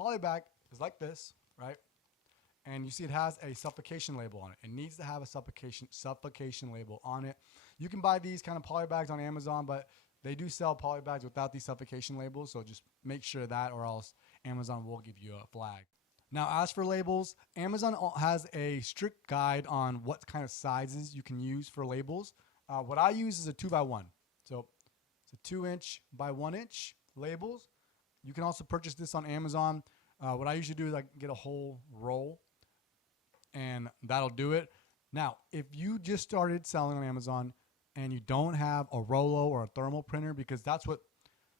poly bag is like this, right? And you see it has a suffocation label on it. It needs to have a suffocation label on it. You can buy these kind of poly bags on Amazon, but they do sell poly bags without these suffocation labels, so just make sure that, or else Amazon will give you a flag. Now, as for labels, Amazon has a strict guide on what kind of sizes you can use for labels. What I use is a 2x1. So it's a 2-inch by 1-inch labels. You can also purchase this on Amazon. What I usually do is I get a whole roll, and that'll do it. Now, if you just started selling on Amazon and you don't have a Rollo or a thermal printer, because that's what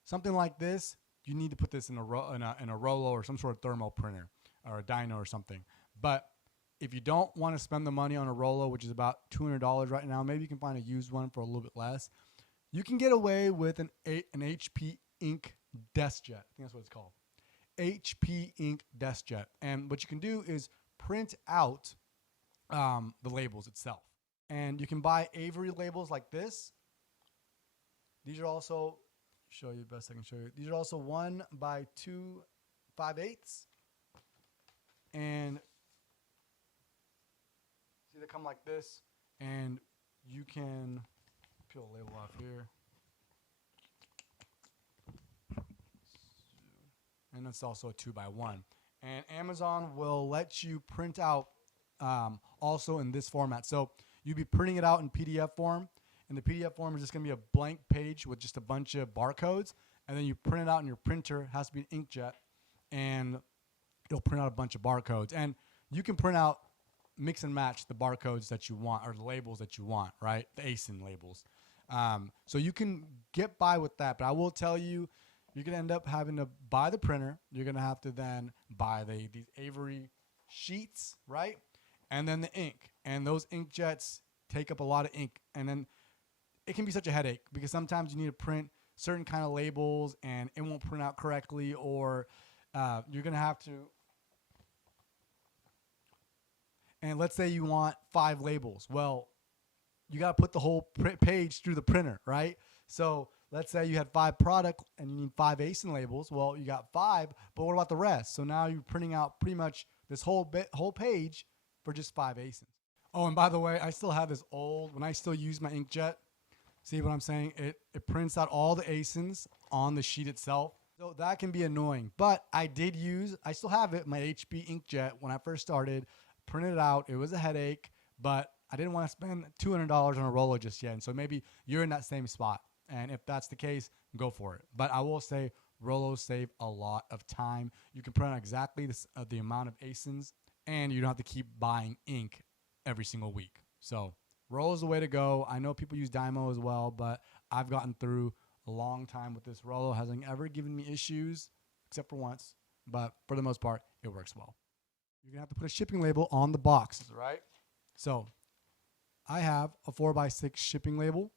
something like this, you need to put this in a Rollo or some sort of thermal printer or a dyno or something. But if you don't want to spend the money on a Rollo, which is about $200 right now, maybe you can find a used one for a little bit less. You can get away with an HP Ink DeskJet. I think that's what it's called. HP Ink DeskJet. And what you can do is print out the labels itself. And you can buy Avery labels like this. These are also, show you best I can show you. These are also 1 by 2 5/8. And see, they come like this. And you can peel the label off here. And it's also a 2x1. And Amazon will let you print out also in this format. So you'll be printing it out in PDF form. And the PDF form is just going to be a blank page with just a bunch of barcodes. And then you print it out in your printer. It has to be an inkjet. And it'll print out a bunch of barcodes. And you can print out, mix and match the barcodes that you want, or the labels that you want, right? The ASIN labels. So you can get by with that. But I will tell you, you're going to end up having to buy the printer. You're going to have to then buy these Avery sheets, right? And then the ink. And those inkjets take up a lot of ink. And then it can be such a headache because sometimes you need to print certain kind of labels and it won't print out correctly, or you're going to have to. And let's say you want 5 labels. Well, you got to put the whole page through the printer, right? So let's say you had 5 product and you need 5 ASIN labels. Well, you got 5, but what about the rest? So now you're printing out pretty much this whole page for just 5 ASINs. Oh, and by the way, I still have this old, when I still use my inkjet, see what I'm saying? It prints out all the ASINs on the sheet itself. So that can be annoying. But I still have it, my HP inkjet, when I first started, printed it out. It was a headache, but I didn't want to spend $200 on a Rollo just yet. And so maybe you're in that same spot. And if that's the case, go for it. But I will say Rollos save a lot of time. You can print out exactly the amount of ASINs, and you don't have to keep buying ink every single week. So Rollo is the way to go. I know people use Dymo as well, but I've gotten through a long time with this. Rollo hasn't ever given me issues, except for once. But for the most part, it works well. You're going to have to put a shipping label on the box, right? So I have a 4x6 shipping label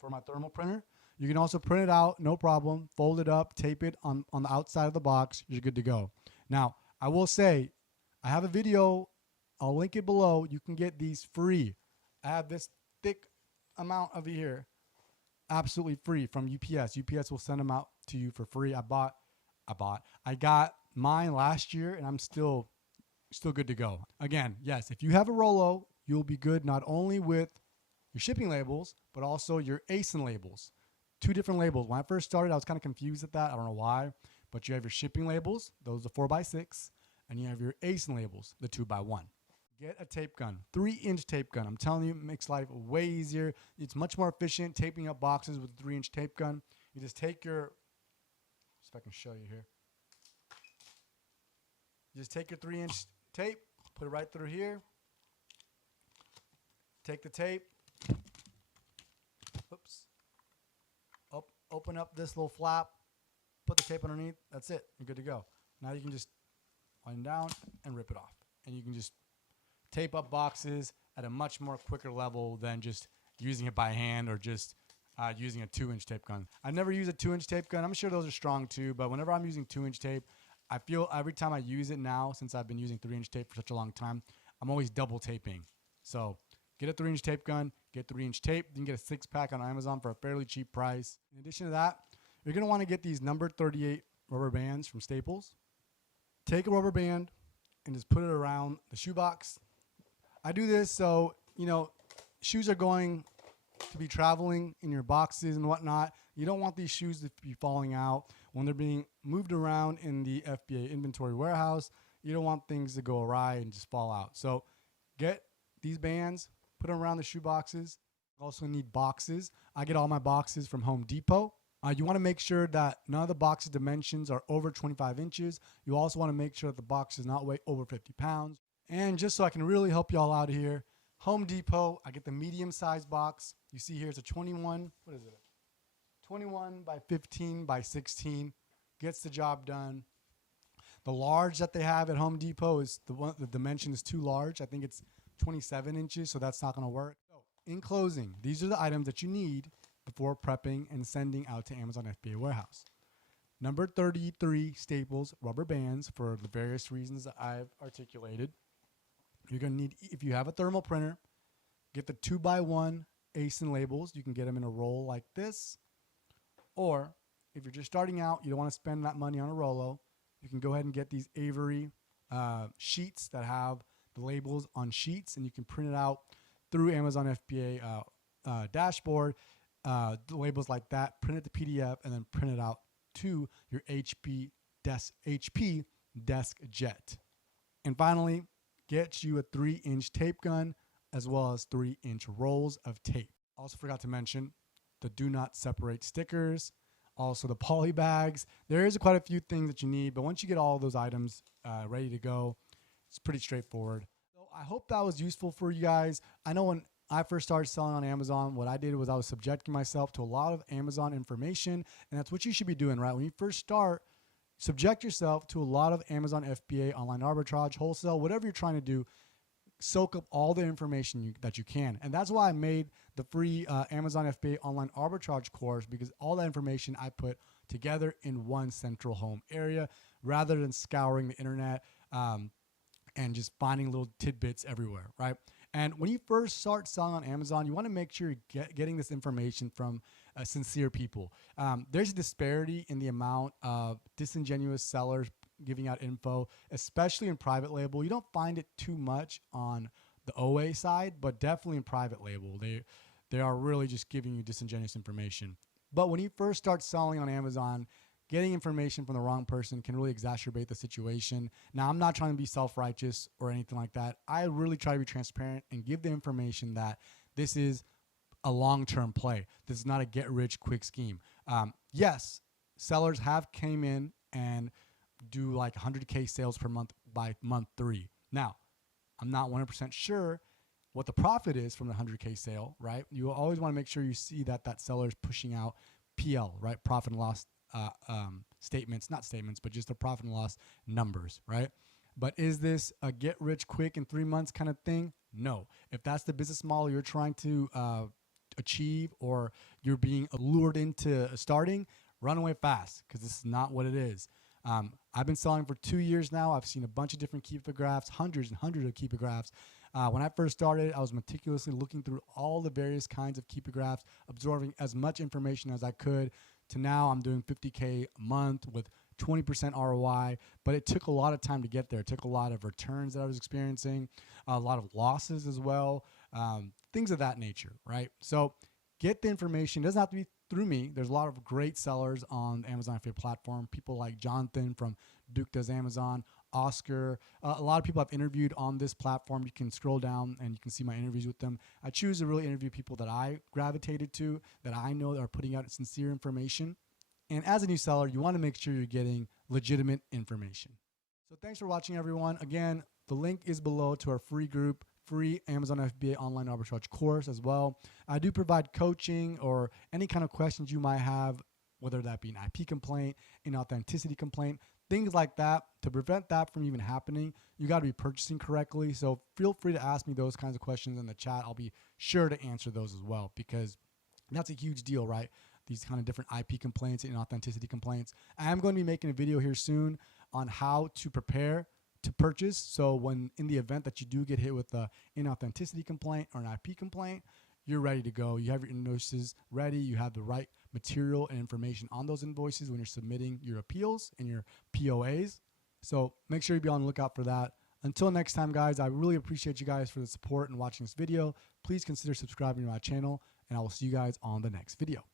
for my thermal printer. You can also print it out, no problem, fold it up, tape it on the outside of the box. You're good to go. Now, I will say, I have a video. I'll link it below. You can get these free. I have this thick amount over here, absolutely free from UPS. UPS will send them out to you for free. I got mine last year, and I'm still good to go. Again, yes, if you have a Rollo, you'll be good not only with your shipping labels, but also your ASIN labels. 2 different labels. When I first started, I was kind of confused at that. I don't know why. But you have your shipping labels, those are 4x6, and you have your ASIN labels, the 2x1. Get a tape gun, 3-inch tape gun. I'm telling you, it makes life way easier. It's much more efficient taping up boxes with a 3-inch tape gun. You just take your, see if I can show you here. You just take your 3-inch tape, put it right through here. Take the tape. Oops. Open up this little flap, put the tape underneath. That's it. You're good to go. Now you can just wind down and rip it off. And you can just tape up boxes at a much more quicker level than just using it by hand or just using a 2-inch tape gun. I never use a 2-inch tape gun. I'm sure those are strong too, but whenever I'm using 2-inch tape, I feel every time I use it now, since I've been using 3-inch tape for such a long time, I'm always double taping. So get a 3-inch tape gun, get 3-inch tape. You can get a 6-pack on Amazon for a fairly cheap price. In addition to that, you're going to want to get these number 38 rubber bands from Staples. take a rubber band and just put it around the shoebox. I do this so, shoes are going to be traveling in your boxes and whatnot. You don't want these shoes to be falling out when they're being moved around in the FBA inventory warehouse. You don't want things to go awry and just fall out. So get these bands, put them around the shoe boxes. Also need boxes. I get all my boxes from Home Depot. You want to make sure that none of the boxes dimensions are over 25 inches. You also want to make sure that the box does not weigh over 50 pounds. And just so I can really help y'all out here, Home Depot, I get the medium size box. You see here it's a 21 by 15 by 16. Gets the job done. The large that they have at Home Depot is the dimension is too large. I think it's 27 inches, so that's not going to work. So in closing, these are the items that you need before prepping and sending out to Amazon FBA warehouse. Number 33, staples, rubber bands for the various reasons that I've articulated. You're going to need, if you have a thermal printer, get the 2x1 ASIN labels. You can get them in a roll like this. Or if you're just starting out, you don't want to spend that money on a Rolo, you can go ahead and get these Avery sheets that have the labels on sheets, and you can print it out through Amazon FBA dashboard. The labels like that, print it to PDF, and then print it out to your HP Desk Jet. And finally, get you a 3-inch tape gun as well as 3-inch rolls of tape. Also forgot to mention the do not separate stickers, also the poly bags. There is quite a few things that you need, but once you get all those items ready to go, it's pretty straightforward. So I hope that was useful for you guys. I know when I first started selling on Amazon, what I did was I was subjecting myself to a lot of Amazon information, and that's what you should be doing, right? When you first start, subject yourself to a lot of Amazon FBA, online arbitrage, wholesale, whatever you're trying to do. Soak up all the information that you can. And that's why I made the free Amazon FBA online arbitrage course, because all that information I put together in one central home area rather than scouring the internet and just finding little tidbits everywhere, right? And when you first start selling on Amazon, you want to make sure you're getting this information from sincere people. There's a disparity in the amount of disingenuous sellers giving out info, especially in private label. You don't find it too much on the OA side, but definitely in private label. They are really just giving you disingenuous information. But when you first start selling on Amazon, getting information from the wrong person can really exacerbate the situation. Now, I'm not trying to be self-righteous or anything like that. I really try to be transparent and give the information that this is a long-term play. This is not a get-rich-quick scheme. Yes, sellers have came in and do like 100K sales per month by month 3. Now, I'm not 100% sure what the profit is from the 100K sale, right? You always want to make sure you see that that seller is pushing out PL, right? Profit and loss statements, not statements, but just the profit and loss numbers, right? But is this a get rich quick in 3 months kind of thing? No. If that's the business model you're trying to achieve, or you're being lured into starting, run away fast, because this is not what it is. I've been selling for 2 years now. I've seen a bunch of different Keepagraphs, hundreds and hundreds of Keepagraphs. When I first started, I was meticulously looking through all the various kinds of Keepagraphs, absorbing as much information as I could, to now I'm doing 50K a month with 20% ROI, but it took a lot of time to get there. It took a lot of returns that I was experiencing, a lot of losses as well, things of that nature, right? So get the information. It doesn't have to be through me. There's a lot of great sellers on the Amazon FBA platform, people like Jonathan from Duke Does Amazon, Oscar. A lot of people I've interviewed on this platform. You can scroll down and you can see my interviews with them. I choose to really interview people that I gravitated to, that I know that are putting out sincere information. And as a new seller, you want to make sure you're getting legitimate information. So thanks for watching, everyone. Again, the link is below to our free group, free Amazon FBA online arbitrage course as well. I do provide coaching or any kind of questions you might have, whether that be an IP complaint, an authenticity complaint, things like that. To prevent that from even happening, you got to be purchasing correctly. So feel free to ask me those kinds of questions in the chat. I'll be sure to answer those as well, because that's a huge deal, right? These kind of different IP complaints and authenticity complaints. I am going to be making a video here soon on how to prepare to purchase. So when in the event that you do get hit with an inauthenticity complaint or an IP complaint, you're ready to go. You have your invoices ready. You have the right material and information on those invoices when you're submitting your appeals and your POAs. So make sure you be on the lookout for that. Until next time, guys, I really appreciate you guys for the support and watching this video. Please consider subscribing to my channel, and I will see you guys on the next video.